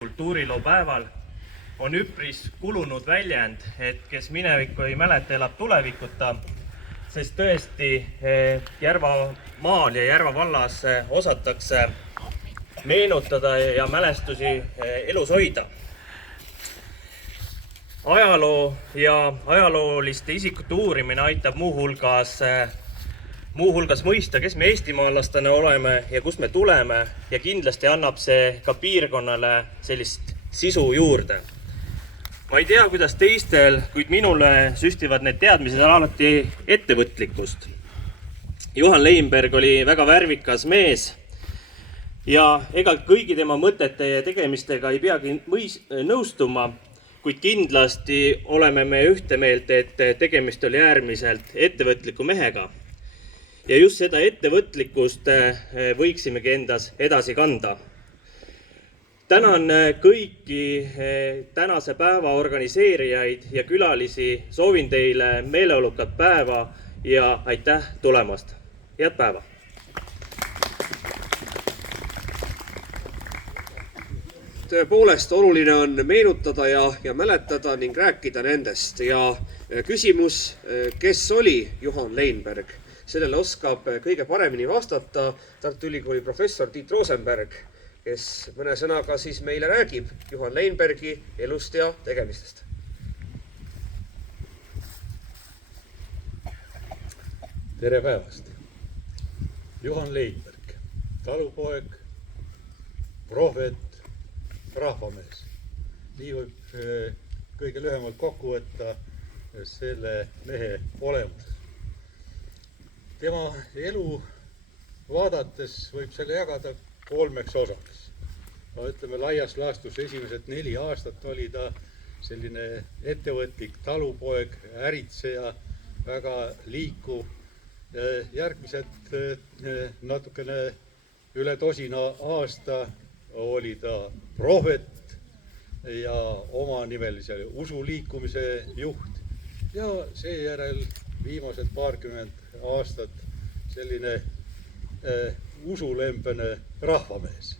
kultuuriloo päeval on üpris kulunud väljend, et kes minevikku ei mäleta, elab tulevikuta, sest tõesti Järva maal ja Järva vallas osatakse meenutada ja mälestusi elus hoida. Ajaloo ja ajalooliste isikute uurimine aitab muuhulgas mõista, kes me eestimaalastena oleme ja kust me tuleme, ja kindlasti annab see ka piirkonnale sellist sisu juurde. Ma ei tea, kuidas teistel, kuid minule süstivad need teadmised alati ettevõtlikkust. Juhan Leinberg oli väga värvikas mees ja ega kõigi tema mõtete ja tegemistega ei peagi nõustuma, kuid kindlasti oleme me ühte meelt, et tegemist oli äärmiselt ettevõtliku mehega. Ja just seda ettevõtlikkust võiksimegi endas edasi kanda. Tänan kõiki tänase päeva organiseerijaid ja külalisi, soovin teile meeleolukat päeva ja aitäh tulemast. Head päeva! Tõepoolest oluline on meenutada ja mäletada ning rääkida nendest. Ja küsimus, kes oli Juhan Leinberg? Sellele oskab kõige paremini vastata Tartu Ülikooli professor Tiit Rosenberg, kes mõne sõnaga siis meile räägib Juhan Leinbergi elust ja tegemistest. Tere päevast! Juhan Leinberg, talupoeg, prohvet, rahvamees. Nii võib kõige lühemalt kokku võtta selle mehe olemus. Tema elu vaadates võib selle jagada kolmeks osaks. Ütleme, laias laastus esimesed 4 aastat oli ta selline ettevõtlik talupoeg, äritseja, väga liikuv. Järgmised natukene üle tosina aasta oli ta prohvet ja omanimelise usuliikumise juht ja seejärel viimased paarkümmend aastat selline usulembene rahvamees.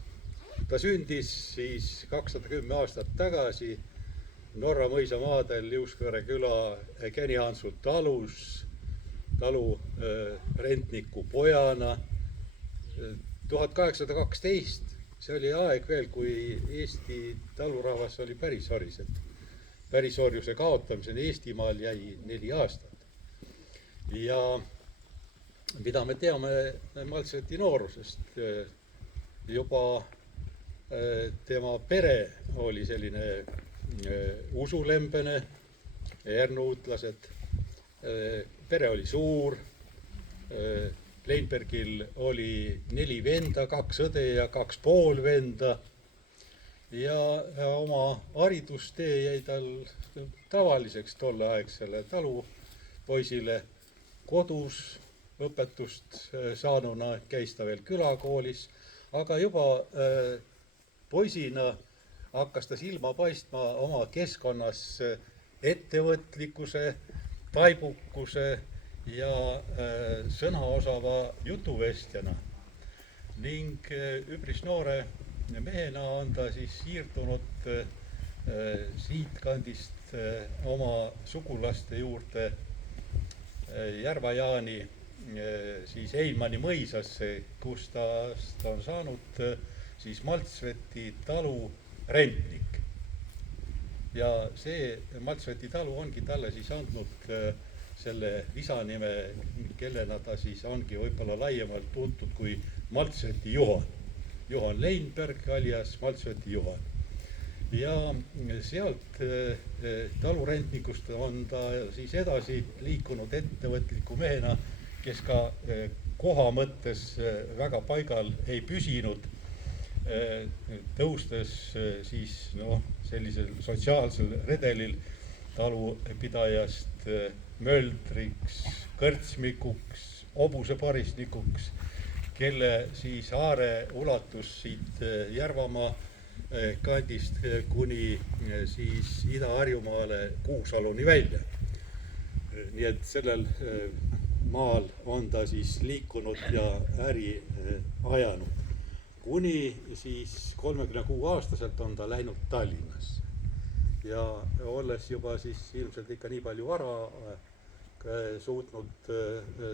Ta sündis siis 210 aastat tagasi Norra mõisamaadel Juuskvere küla Kenihansu talus, talu rentniku pojana. 1812, see oli aeg veel, kui Eesti talurahvas oli pärisorjus. Pärisorjuse kaotamiseni Eestimaal jäi 4 aastat. Ja mida me teame Maltsveti noorusest, juba tema pere oli selline usulembene, ernuutlased, pere oli suur, Leinbergil oli 4 venda, 2 õde ja 2 pool venda ja oma haridustee jäi tal tavaliseks tolleaegsele talupoisile. Kodus õpetust saanuna käis ta veel külakoolis, aga juba poisina hakkas ta silma paistma oma keskkonnas ettevõtlikkuse, taibukuse ja sõnaosava jutuvestjana. Ning üpris noore mehena on ta siis siirdunud siitkandist oma sugulaste juurde Järva-Jaani siis Einmani mõisasse, kus ta on saanud siis Maltsveti talu rentnik. Ja see Maltsveti talu ongi talle siis andnud selle lisanime, kellena ta siis ongi võib-olla laiemalt tuntud kui Maltsveti Juhan. Juhan Leinberg alias Maltsveti Juhan. Ja sealt talurentnikust on ta siis edasi liikunud ettevõtliku mehena, kes ka koha mõttes väga paigal ei püsinud, tõustes siis sellisel sotsiaalsel redelil talupidajast möldriks, kõrtsmikuks, hobuseparisnikuks, kelle siis haare ulatus siit Järvamaa kandist kuni siis Ida-Harjumaale Kuusaluni välja. Nii et sellel maal on ta siis liikunud ja äri ajanud. kuni siis 36-aastaselt on ta läinud Tallinnasse. Ja olles juba siis ilmselt ikka nii palju vara suutnud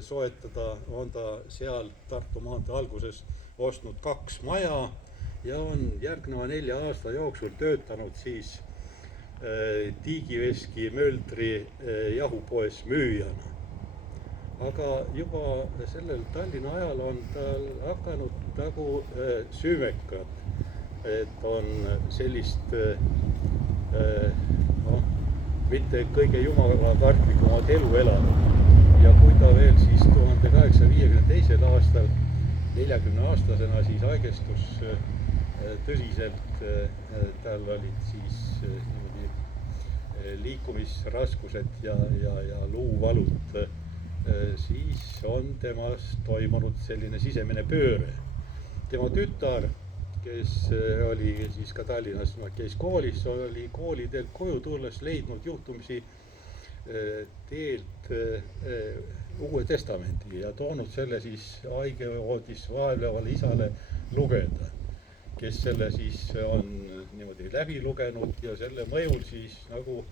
soetada, on ta seal Tartu maantee alguses ostnud 2 maja ja on järgneva 4 aasta jooksul töötanud siis Tiigiveski Möldri jahupoes müüjana. Aga juba sellel Tallinna ajal on tal hakanud nagu süümekad, et on sellist mitte kõige jumalakartlikumat elu elanud. Ja kui ta veel siis 1852. aastal 40-aastasena siis haigestus tõsiselt, tal olid siis liikumisraskused ja luuvalud, siis on temas toimunud selline sisemine pööre. Tema tütar, kes oli siis ka Tallinnas, käis koolis, oli kooli teelt koju tulles leidnud juhtumisi teelt Uue Testamendi ja toonud selle siis haigevoodis vaevlevale isale lugeda, kes selle siis on niimoodi läbi lugenud ja selle mõjul siis nagu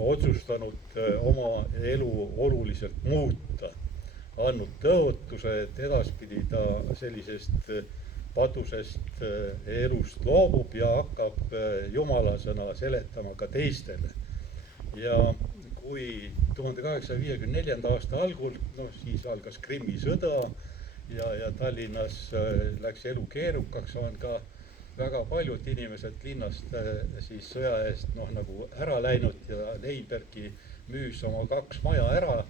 otsustanud oma elu oluliselt muuta, andnud tõotuse, et edaspidi ta sellisest patusest elust loobub ja hakkab Jumala sõna seletama ka teistele. Ja kui 1854. aasta algul, siis algas Krimmi sõda ja Tallinnas läks elu keerukaks, on ka väga paljud inimesed linnast siis sõja eest nagu ära läinud ja Leinbergi müüs oma 2 maja ära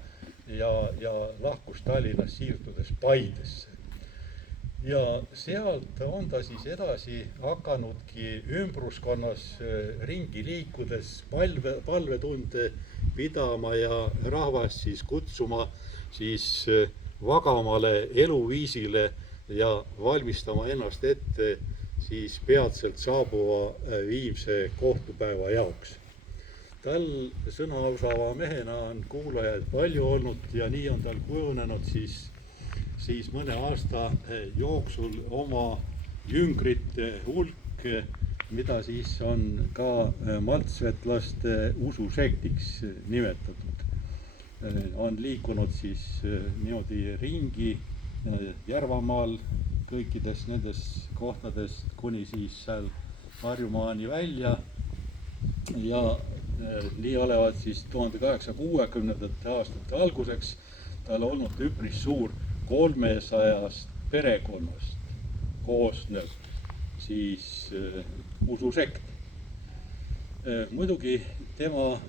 ja lahkus Tallinnast siirdudes Paidesse. Ja sealt on ta siis edasi hakanudki ümbruskonnas ringi liikudes palvetunde pidama ja rahvast siis kutsuma siis vagamale eluviisile ja valmistama ennast ette siis peatselt saabuva viimse kohtupäeva jaoks. Tal sõnaosava mehena on kuulajaid palju olnud ja nii on tal kujunenud siis mõne aasta jooksul oma jüngrite hulk, mida siis on ka maltsvetlaste ususektiks nimetatud. On liikunud siis niimoodi ringi Järvamaal kõikides nendes kohtades kuni siis seal Harjumaani välja ja nii olevat siis 1860. aastate alguseks tal olnud üpris suur 300 perekonnast koosnev siis ususekt. Muidugi tema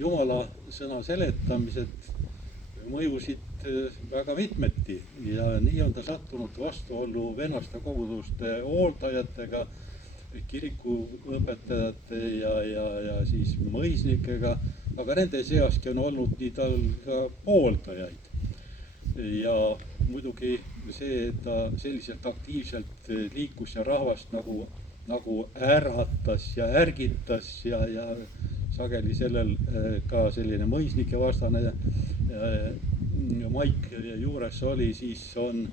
Jumala sõna seletamised mõjusid väga mitmeti ja nii on ta sattunud vastuollu vennaste koguduste hooldajatega, kirikuõpetajate ja siis mõisnikega, aga nende seaski on olnud nii tal ka pooldajaid. Ja muidugi see, et ta selliselt aktiivselt liikus ja rahvast nagu äratas ja ärgitas ja sageli sellel ka selline mõisnike vastane maik juures oli, siis on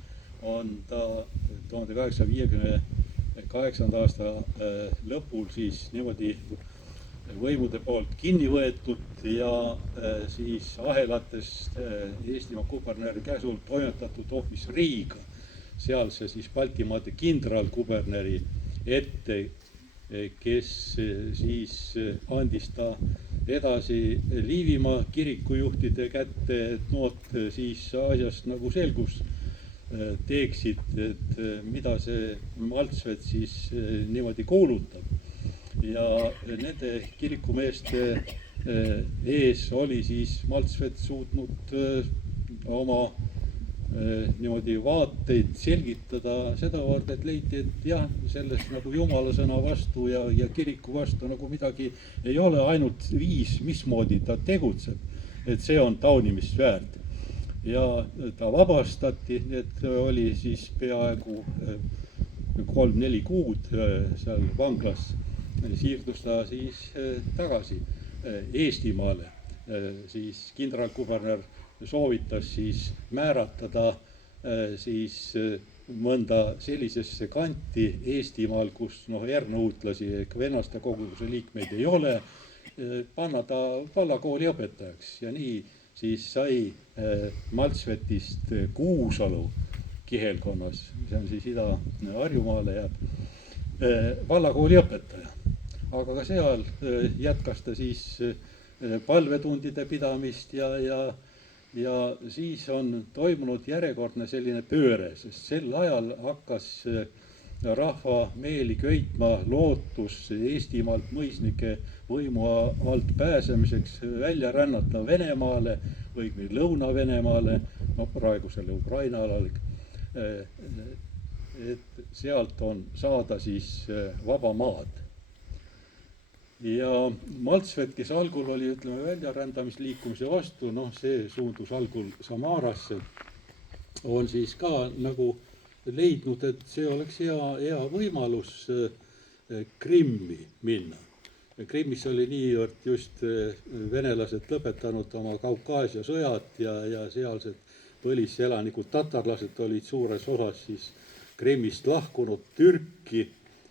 ta 1858. aasta lõpul siis niimoodi võimude poolt kinni võetud ja siis ahelatest Eestimaa kuberneri käsul toimetatud hoopis Riiga, sealse siis Baltimaade kindralkuberneri ette, kes siis andis ta edasi Liivimaa kirikujuhtide kätte, et nood siis asjast nagu selgus teeksid, et mida see Maltsvet siis niimoodi kuulutab. Ja nende kirikumeeste ees oli siis Maltsvet suutnud oma niimoodi vaateid selgitada sedavõrd, et leiti, et jah, selles nagu Jumala sõna vastu ja kiriku vastu nagu midagi ei ole, ainult viis, mismoodi ta tegutseb, et see on taunimist väärt. Ja ta vabastati, et oli siis peaaegu 3-4 kuud seal vanglas, siirdus ta siis tagasi Eestimaale, siis kindralkuberner soovitas siis määratada siis mõnda sellisesse kanti Eestimaal, kus ernuutlasi ehk vennaste koguduse liikmeid ei ole, panna ta vallakooli õpetajaks ja nii siis sai Maltsvetist Kuusalu kihelkonnas, see on siis Ida-Harjumaale jääb, vallakooli õpetaja. Aga ka seal jätkas ta siis palvetundide pidamist ja siis on toimunud järjekordne selline pööre, sest sel ajal hakkas rahva meeli köitma lootus Eestimaalt mõisnike võimu alt pääsemiseks välja rännata Venemaale või Lõuna-Venemaale, praegusele Ukraina alal, et sealt on saada siis vaba maad. Ja Maltsvet, kes algul oli, väljarändamisliikumise vastu, see suundus algul Samarasse, on siis ka nagu leidnud, et see oleks hea võimalus Krimmi minna. Krimmis oli niivõrd just venelased lõpetanud oma Kaukaasia sõjad ja sealsed põliselanikud, tatarlased olid suures osas siis Krimmist lahkunud Türki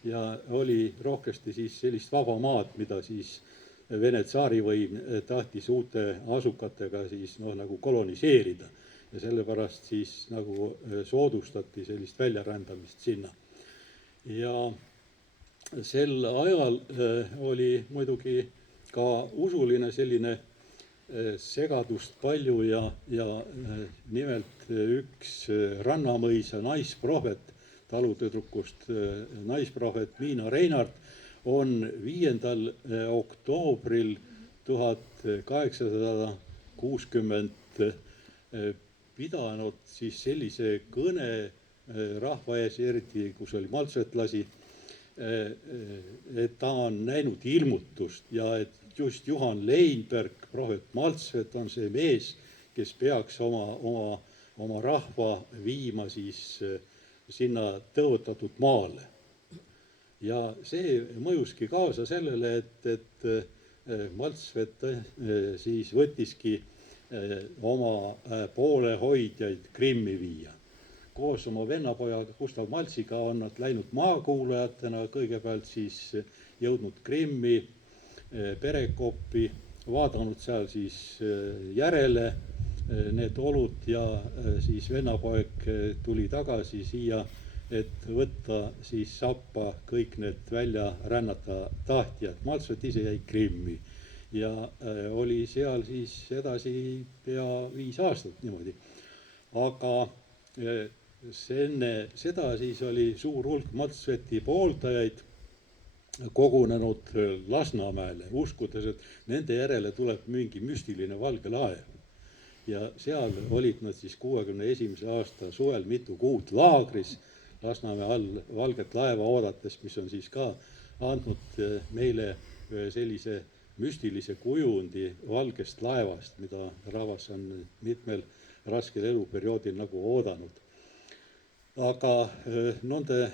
ja oli rohkesti siis sellist vaba maad, mida siis Vene tsaarivõim tahtis uute asukatega siis nagu koloniseerida. Ja sellepärast siis nagu soodustati sellist väljarändamist sinna. Ja sel ajal oli muidugi ka usuline selline segadust palju ja nimelt üks Rannamõisa naisprohvet, talutüdrukust naisprohvet Miina Reinart on 5. oktoobril 1860 pidanud siis sellise kõne rahva ees, eriti kus oli maltsetlasi, et ta on näinud ilmutust ja et just Juhan Leinberg, prohvet Maltsvet, on see mees, kes peaks oma rahva viima siis sinna tõotatud maale. Ja see mõjuski kaasa sellele, et Maltsvet siis võttiski oma poolehoidjaid Krimmi viia. Koos oma vennapojaga Gustav Maltsiga on nad läinud maakuulajatena, kõigepealt siis jõudnud Krimmi, Perekoppi, vaadanud seal siis järele need olud ja siis vennapoeg tuli tagasi siia, et võtta siis sappa kõik need välja rännata tahtjad. Maltsvet ise jäi Krimmi ja oli seal siis edasi pea 5 aastat niimoodi. Aga enne seda siis oli suur hulk Maltsveti pooldajaid kogunenud Lasnamäele, uskudes, et nende järele tuleb mingi müstiline valge laev. Ja seal olid nad siis 61. aasta suvel mitu kuud laagris Lasnamäe all valget laeva oodates, mis on siis ka andnud meile sellise müstilise kujundi valgest laevast, mida rahvas on mitmel raskel eluperioodil nagu oodanud. Aga nende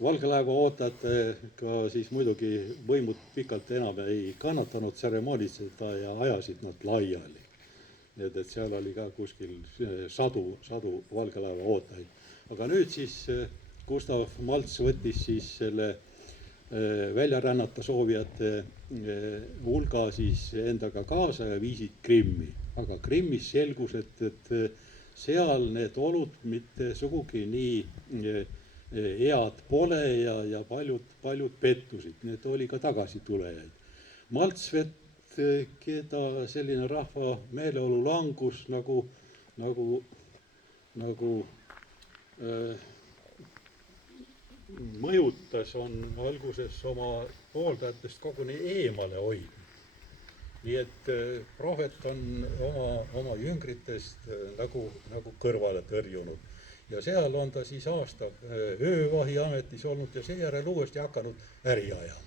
valge laeva ootajatega siis muidugi võimud pikalt enam ei kannatanud tseremoonitseda ja ajasid nad laiali. Nii et seal oli ka kuskil sadu valge laeva ootajaid. Aga nüüd siis Gustav Malts võttis siis selle väljarännata soovijate hulga siis endaga kaasa ja viisid Krimmi. Aga Krimmis selgus, et seal need olud mitte sugugi nii head pole ja paljud pettusid. Need oli ka tagasitulejaid. Maltsvet, keda selline rahva meeleolu langus nagu mõjutas, on alguses oma pooldajatest koguni eemale hoidnud. Nii et prohvet on oma jüngritest nagu kõrvale tõrjunud. Ja seal on ta siis aasta öövahi ametis olnud ja seejärel uuesti hakanud äri ajama.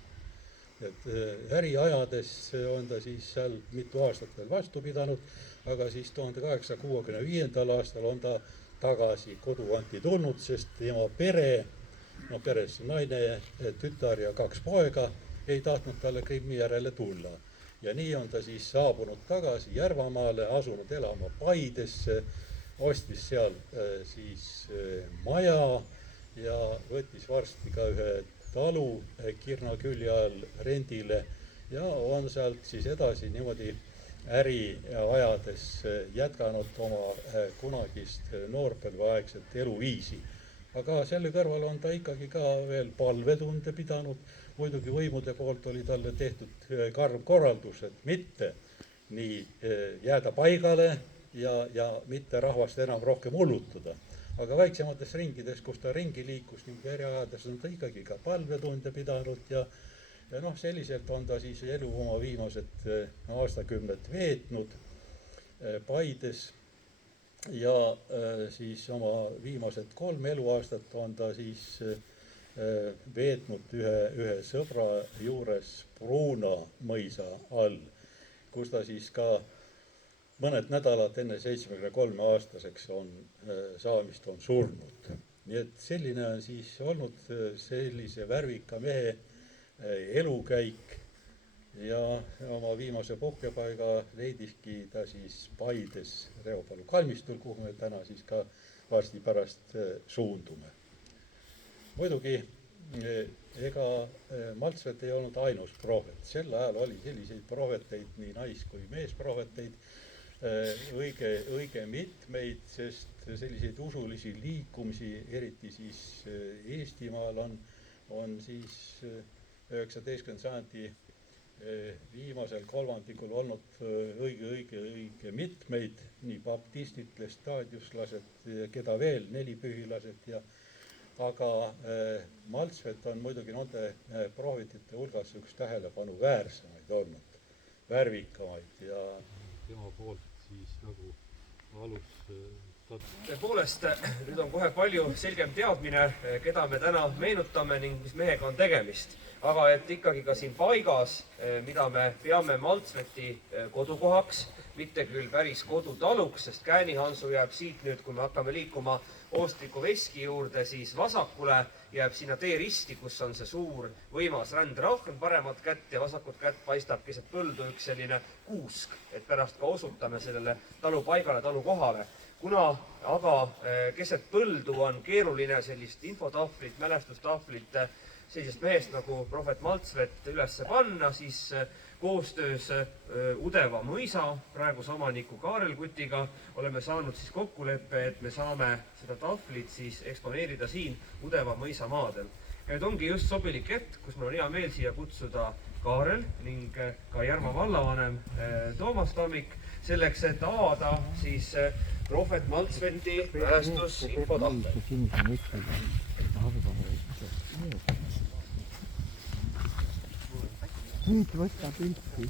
Et äri ajades on ta siis seal mitu aastat veel vastu pidanud, aga siis 1865. aastal on ta tagasi kodukanti tulnud, sest tema peres naine, tütar ja 2 poega ei tahtnud talle Krimmi järele tulla. Ja nii on ta siis saabunud tagasi Järvamaale, asunud elama Paidesse, ostis seal siis maja ja võttis varsti ka ühe talu Kirna külje all rendile ja on sealt siis edasi niimoodi äri ajades jätkanud oma kunagist noorpõlveaegset eluviisi. Aga selle kõrval on ta ikkagi ka veel palvetunde pidanud. Muidugi võimude poolt oli talle tehtud karm korraldus, et mitte nii jääda paigale ja mitte rahvast enam rohkem hullutada. Aga väiksemates ringides, kus ta ringi liikus ning eriajades on ta ikkagi ka palvetunde pidanud ja selliselt on ta siis elu oma viimased aastakümned veetnud Paides ja siis oma viimased 3 eluaastat on ta siis veetnud ühe sõbra juures Pruuna mõisa all, kus ta siis ka mõned nädalad enne 73-aastaseks saamist on surnud. Nii et selline on siis olnud sellise värvika mehe elukäik ja oma viimase puhkepaiga leidiski ta siis Paides Reopalu kalmistul, kuhu me täna siis ka varsti pärast suundume. Muidugi ega Maltsvet ei olnud ainus prohvet. Sel ajal oli selliseid prohveteid, nii nais- kui meesprohveteid, õige mitmeid, sest selliseid usulisi liikumisi, eriti siis Eestimaal on siis 19. sajandi viimasel kolmandikul olnud õige mitmeid, nii baptistid, lestadiuslased, keda veel, nelipühilased aga Maltsvet on muidugi nende prohvetite hulgas üks tähelepanuväärsemaid olnud, värvikamaid ja tema poolt siis nagu alus Tõepoolest, nüüd on kohe palju selgem teadmine, keda me täna meenutame ning mis mehega on tegemist. Aga et ikkagi ka siin paigas, mida me peame Maltsveti kodukohaks, mitte küll päris kodutaluks, sest Kääni-Hansu jääb siit nüüd, kui me hakkame liikuma Oostriku veski juurde, siis vasakule jääb sinna teeristi, kus on see suur võimas rändrahn, paremat kätt ja vasakut kätt paistab keset põldu üks selline kuusk, et pärast ka osutame sellele talupaigale, talukohale. Kuna aga keset põldu on keeruline sellist infotahvlit, mälestustahvlit sellisest mehest nagu prohvet Maltsvet üles panna, siis koostöös Udeva mõisa praeguse omaniku Kaarel Kutiga oleme saanud siis kokkuleppe, et me saame seda tahvlit siis eksponeerida siin Udeva mõisa maadel. Ja nüüd ongi just sobilik hetk, kus mul on hea meel siia kutsuda Kaarel ning ka Järva vallavanem Toomas Tammik selleks, et avada siis prohvet Maltsveti mälestusinfotahvel. Nüüd võtta pilti.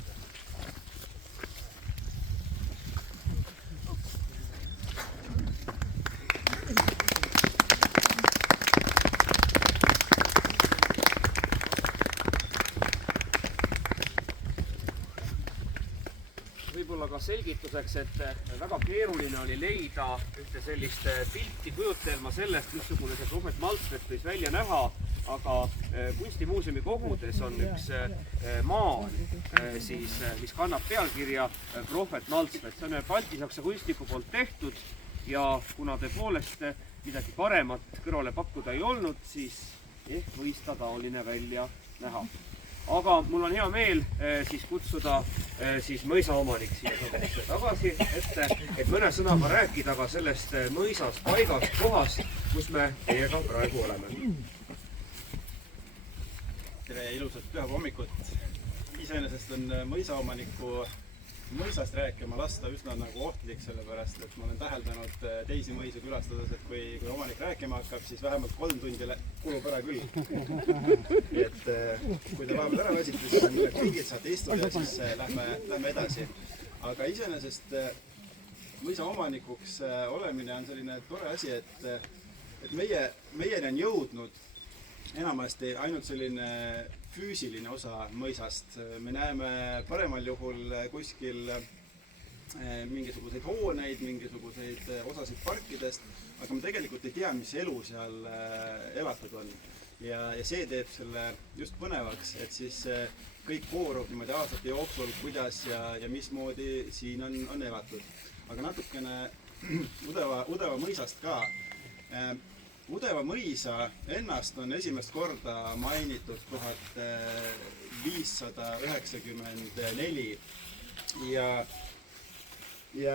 Võib-olla ka selgituseks, et väga keeruline oli leida ühte sellist pilti kujutelma sellest, missugune see prohvet Maltsvet võis välja näha, aga Kunstimuuseumi kogudes on üks maal, mis kannab pealkirja prohvet Maltsvet. See on baltisaksa kunstniku poolt tehtud ja kuna tõepoolest midagi paremat kõrvale pakkuda ei olnud, siis ehk võis ta taoline välja näha. Aga mul on hea meel siis kutsuda siis mõisaomanik siia tagasi ette, et mõne sõnaga rääkida ka sellest mõisast, paigast, kohast, kus me teiega praegu oleme. Tere ilusat pühava hommikut. Iseenesest on mõisaomaniku mõisast rääkima lasta üsna nagu ohtlik, sellepärast et ma olen täheldanud teisi mõisu külastades, et kui omanik rääkima hakkab, siis vähemalt 3 tundi kulub ära küll. Nii et kui te vahepeal ära väsite, siis on mõned pingid, saate istuda ja siis lähme edasi. Aga iseenesest mõisaomanikuks olemine on selline tore asi, et meieni on jõudnud enamasti ainult selline füüsiline osa mõisast. Me näeme paremal juhul kuskil mingisuguseid hooneid, mingisuguseid osasid parkidest, aga me tegelikult ei tea, mis elu seal elatud on. Ja see teeb selle just põnevaks, et siis kõik koorub niimoodi aastate jooksul, kuidas ja mismoodi siin on elatud. Aga natukene Udeva mõisast ka. Udeva mõisa ennast on esimest korda mainitud 1594 ja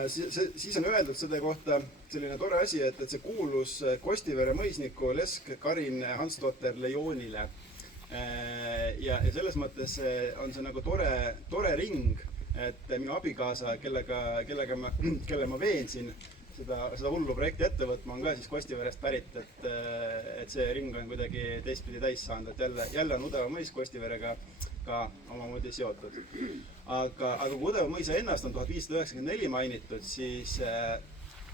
siis on öeldud selle kohta selline tore asi, et see kuulus Kostivere mõisniku Lesk Karin Hansdotter Leonile. Ja selles mõttes on see nagu tore ring, et minu abikaasa, kelle ma veensin seda hullu projekti ette võtma, on ka siis Kostiverest pärit, et see ring on kuidagi teistpidi täis saanud, et jälle on Udeva mõis Kostiverega ka omamoodi seotud. Aga kui Udeva mõisa ennast on 1594 mainitud, siis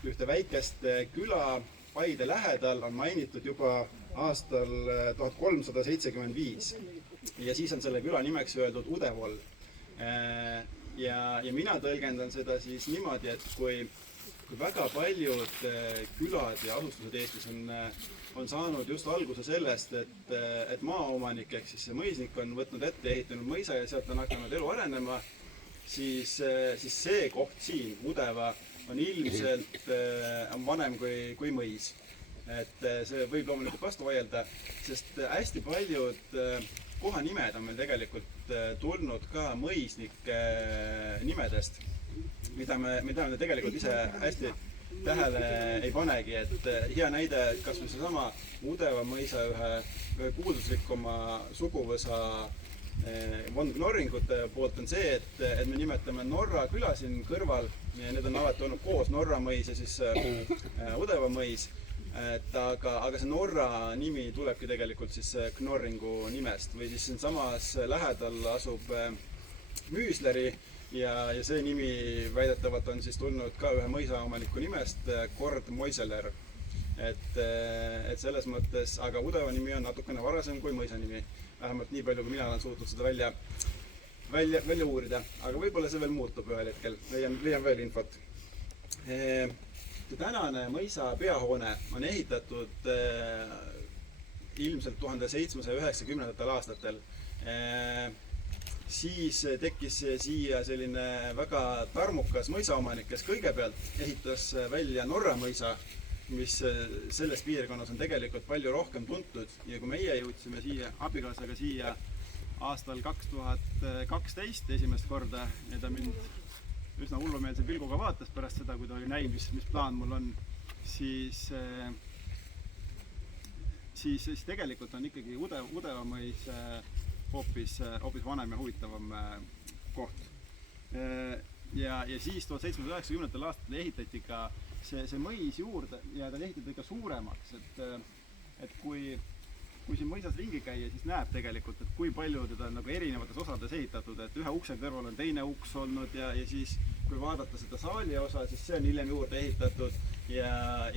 ühte väikest küla Paide lähedal on mainitud juba aastal 1375 ja siis on selle küla nimeks öeldud Udevol. Ja mina tõlgendan seda siis niimoodi, et kui väga paljud külad ja asustused Eestis on saanud just alguse sellest, et maaomanik ehk siis see mõisnik on võtnud ette ja ehitanud mõisa ja sealt on hakanud elu arenema, siis see koht siin, Udeva, on ilmselt vanem kui mõis. Et see võib loomulikult vastu vaielda, sest hästi paljud kohanimed on meil tegelikult tulnud ka mõisnike nimedest, mida me tegelikult ise hästi tähele ei panegi, et hea näide kas või seesama Udeva mõisa ühe kuulsuslikuma suguvõsa von Knorringute poolt on see, et me nimetame Norra küla siin kõrval ja need on alati olnud koos, Norra mõis ja siis Udeva mõis. Aga see Norra nimi tulebki tegelikult siis Knorringu nimest või siis siinsamas lähedal asub Müüsleri ja see nimi väidetavalt on siis tulnud ka ühe mõisaomaniku nimest, Kord Moiseler. Et selles mõttes, aga Udeva nimi on natukene varasem kui mõisa nimi. Vähemalt nii palju, kui mina olen suutnud seda välja uurida. Aga võib-olla see veel muutub ühel hetkel. Leian veel infot. Tänane mõisa peahoone on ehitatud ilmselt 1790. aastatel. Siis tekkis siia selline väga tarmukas mõisaomanik, kes kõigepealt ehitas välja Norra mõisa, mis selles piirkonnas on tegelikult palju rohkem tuntud. Ja kui meie jõudsime siia abikaasaga siia aastal 2012 esimest korda ja ta mind üsna hullumeelse pilguga vaatas pärast seda, kui ta oli näinud, mis plaan mul on, siis tegelikult on ikkagi Udeva mõis hoopis vanem ja huvitavam koht. Ja siis 1790. aastatel ehitati ka see mõis juurde ja ta ehitati ka suuremaks, et kui siin mõisas ringi käia, siis näeb tegelikult, et kui palju teda on nagu erinevates osades ehitatud, et ühe ukse kõrval on teine uks olnud ja siis kui vaadata seda saali osa, siis see on hiljem juurde ehitatud ja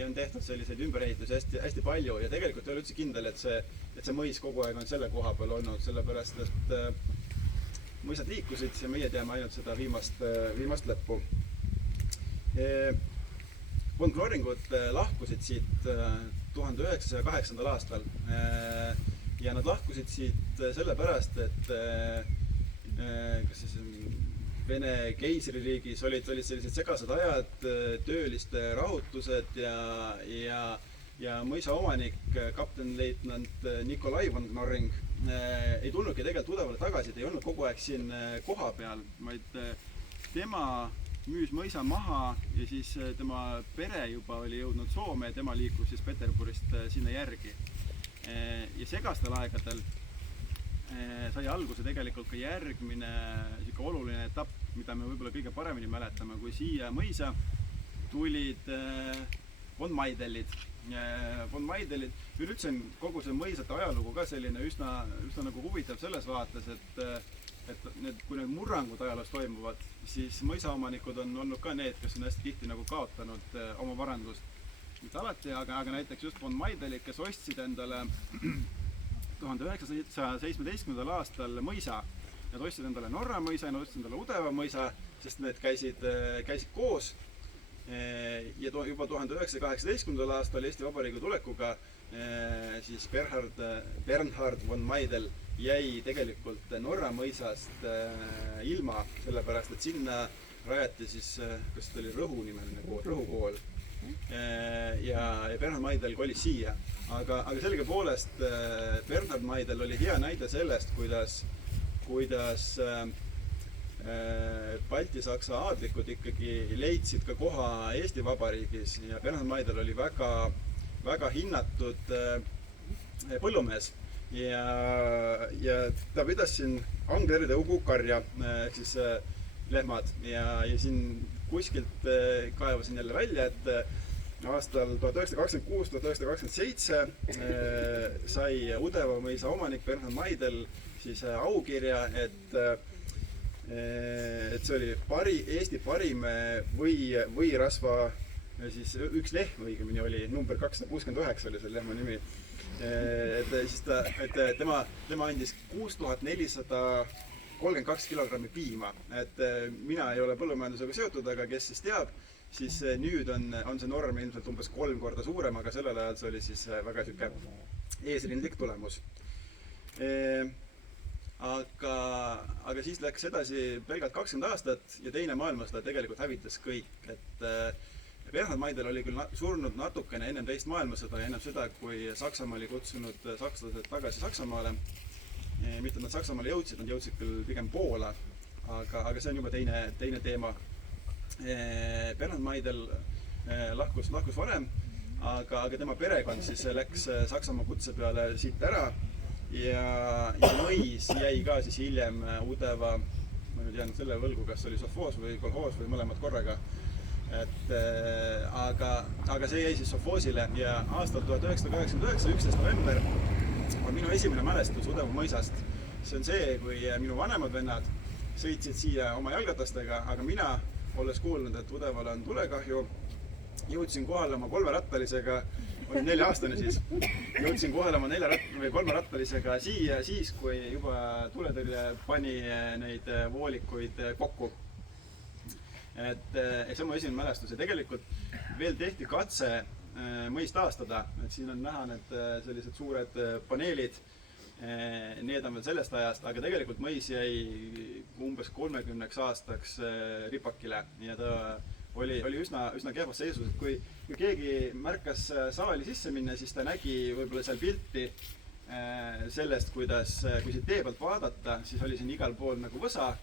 on tehtud selliseid ümberehitusi hästi palju ja tegelikult ei ole üldse kindel, et see mõis kogu aeg on selle koha peal olnud, sellepärast et mõisad liikusid ja meie teame ainult seda viimast lõppu. Von Knorringud lahkusid siit 1908. aastal ja nad lahkusid siit sellepärast, et kas siis Vene keisririigis olid sellised segased ajad, tööliste rahutused ja mõisa omanik, kaptenleitnant Nikolai von Knorring ei tulnudki tegelikult Udevale tagasi, ta ei olnud kogu aeg siin koha peal, vaid tema müüs mõisa maha ja siis tema pere juba oli jõudnud Soome ja tema liikus siis Peterburist sinna järgi. Ja segastel aegadel sai alguse tegelikult ka järgmine oluline etapp, mida me võib-olla kõige paremini mäletame, kui siia mõisa tulid von Maidelid. Von Maidelid, üleüldse on kogu see mõisate ajalugu ka selline üsna nagu huvitav selles vaates, et kui need murrangud ajaloos toimuvad, siis mõisaomanikud on olnud ka need, kes on hästi tihti nagu kaotanud oma varandust. Mitte alati, aga näiteks just von Maidelid, kes ostsid endale 1917. aastal mõisa. Nad ostsid endale Norra mõisa ja nad ostsid endale Udeva mõisa, sest need käisid koos. Ja juba 1918. aastal Eesti Vabariigi tulekuga siis Bernhard von Maidel jäi tegelikult Norra mõisast ilma, sellepärast et sinna rajati siis, kas see oli Rõhu nimeline kool, Rõhu kool. ja Bernhard Maidel kolis siia. Aga sellegipoolest Bernhard Maidel oli hea näide sellest, kuidas baltisaksa aadlikud ikkagi leidsid ka koha Eesti Vabariigis ja Bernhard Maidel oli väga, väga hinnatud põllumees ja ta pidas siin Angleri tõugukarja ehk siis lehmad ja siin kuskilt kaevasin jälle välja, et aastal 1926-1927 sai Udeva mõisa omanik Bernhard Maidel siis aukirja, et see oli Eesti parim võirasva, siis üks lehm õigemini oli, number 269 oli selle lehma nimi. Tema andis 6432 kilogrammi piima, et mina ei ole põllumajandusega seotud, aga kes siis teab, siis nüüd on see norm ilmselt umbes 3 korda suurem, aga sellel ajal see oli siis väga siuke eesrindlik tulemus. Aga siis läks edasi pelgalt 20 aastat ja teine maailmasõda tegelikult hävitas kõik, et Bernhard Maidel oli küll surnud natukene ennem teist maailmasõda ja ennem seda, kui Saksamaa oli kutsunud sakslased tagasi Saksamaale. Mitte nad Saksamaale jõudsid, nad jõudsid küll pigem Poola, aga see on juba teine teema. Bernhard Maidel lahkus varem, aga tema perekond siis läks Saksamaa kutse peale siit ära ja mõis jäi ka siis hiljem Udeva, ma nüüd jään selle võlgu, kas oli sovhoos või kolhoos või mõlemad korraga. Aga see jäi siis sovhoosile ja aastal 1989, 11. november on minu esimene mälestus Udeva mõisast. See on see, kui minu vanemad vennad sõitsid siia oma jalgatastega, aga mina, olles kuulnud, et Udeval on tulekahju, jõudsin kohale oma kolmerattalisega, olin 4-aastane siis, jõudsin kohale oma 3-rattalisega siia siis, kui juba tuletõrje pani neid voolikuid kokku. See on mu esimene mälestus ja tegelikult veel tehti katse mõist taastada, et siin on näha need sellised suured paneelid, need on veel sellest ajast, aga tegelikult mõis jäi umbes 30 aastaks ripakile ja ta oli üsna kehvas seisus, et kui keegi märkas saali sisse minna, siis ta nägi võib-olla seal pilti sellest, kui siit tee pealt vaadata, siis oli siin igal pool nagu võsa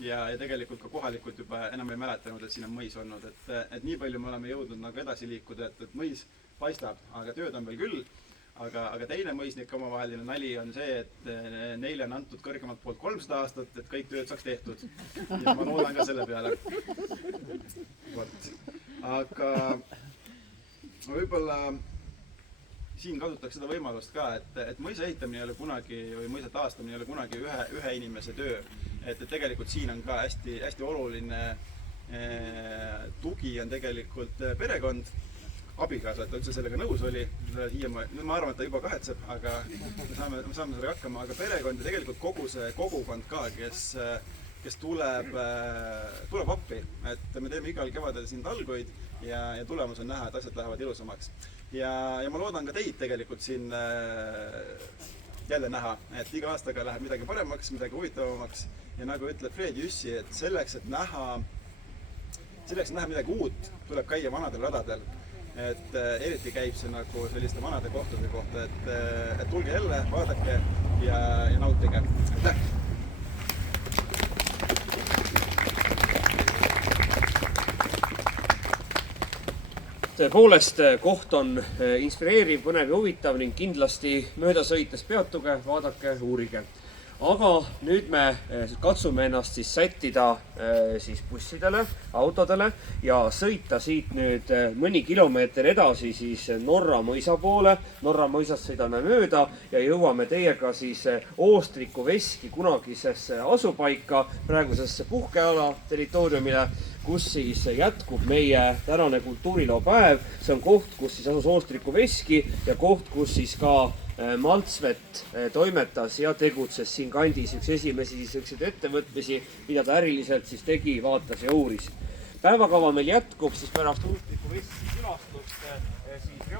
ja tegelikult ka kohalikult juba enam ei mäletanud, et siin on mõis olnud, et nii palju me oleme jõudnud nagu edasi liikuda, et mõis paistab, aga tööd on veel küll, aga teine mõisnike omavaheline nali on see, et neile on antud kõrgemalt poolt 300 aastat, et kõik tööd saaks tehtud ja ma loodan ka selle peale. Aga võib-olla siin kasutaks seda võimalust ka, et mõisa ehitamine ei ole kunagi või mõisa taastamine ei ole kunagi ühe inimese töö. Et tegelikult siin on ka hästi oluline tugi on tegelikult perekond, abikaasa, et ta üldse sellega nõus oli. Ma arvan, et ta juba kahetseb, aga me saame sellega hakkama, aga perekond ja tegelikult kogu see kogukond ka, kes tuleb appi, et me teeme igal kevadel siin talguid ja tulemus on näha, et asjad lähevad ilusamaks. Ja ma loodan ka teid tegelikult siin jälle näha, et iga aastaga läheb midagi paremaks, midagi huvitavamaks ja nagu ütleb Fred Jüssi, et selleks, et näha midagi uut, tuleb käia vanadel radadel. Et eriti käib see nagu selliste vanade kohtade kohta, et tulge jälle, vaadake ja nautige. Aitäh! Tõepoolest, koht on inspireeriv, põnev ja huvitav ning kindlasti mööda sõites peatuge, vaadake, uurige. Aga nüüd me katsume ennast siis sättida siis bussidele, autodele ja sõita siit nüüd mõni kilomeeter edasi siis Norra mõisa poole. Norra mõisast sõidame mööda ja jõuame teiega siis Oostriku veski kunagisesse asupaika, praegusesse puhkeala territooriumile, kus siis jätkub meie tänane kultuurilaopäev. See on koht, kus siis asus Oostriku veski ja koht, kus siis ka Maltsvet toimetas ja tegutses siin kandis. Üks esimesi selliseid ettevõtmisi, mida ta äriliselt siis tegi, vaatas ja uuris. Päevakava meil jätkub siis pärast Oostriku veski külastust siis